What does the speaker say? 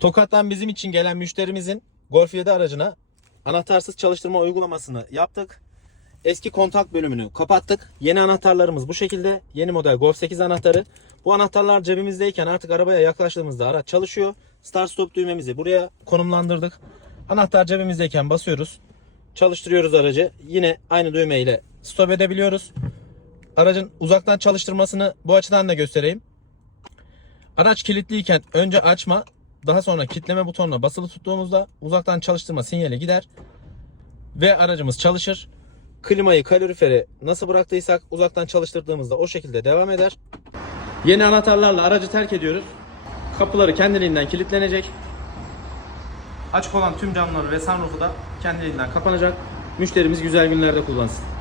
Tokat'tan bizim için gelen müşterimizin Golf 7 aracına anahtarsız çalıştırma uygulamasını yaptık. Eski kontak bölümünü kapattık. Yeni anahtarlarımız bu şekilde. Yeni model Golf 8 anahtarı. Bu anahtarlar cebimizdeyken artık arabaya yaklaştığımızda araç çalışıyor. Start stop düğmemizi buraya konumlandırdık. Anahtar cebimizdeyken basıyoruz. Çalıştırıyoruz aracı. Yine aynı düğme ile stop edebiliyoruz. Aracın uzaktan çalıştırmasını bu açıdan da göstereyim. Araç kilitliyken önce açma, daha sonra kitleme butonuna basılı tuttuğumuzda uzaktan çalıştırma sinyali gider ve aracımız çalışır. Klimayı, kaloriferi nasıl bıraktıysak uzaktan çalıştırdığımızda o şekilde devam eder. Yeni anahtarlarla aracı terk ediyoruz. Kapıları kendiliğinden kilitlenecek. Açık olan tüm camları ve sunroofu da kendiliğinden kapanacak. Müşterimiz güzel günlerde kullansın.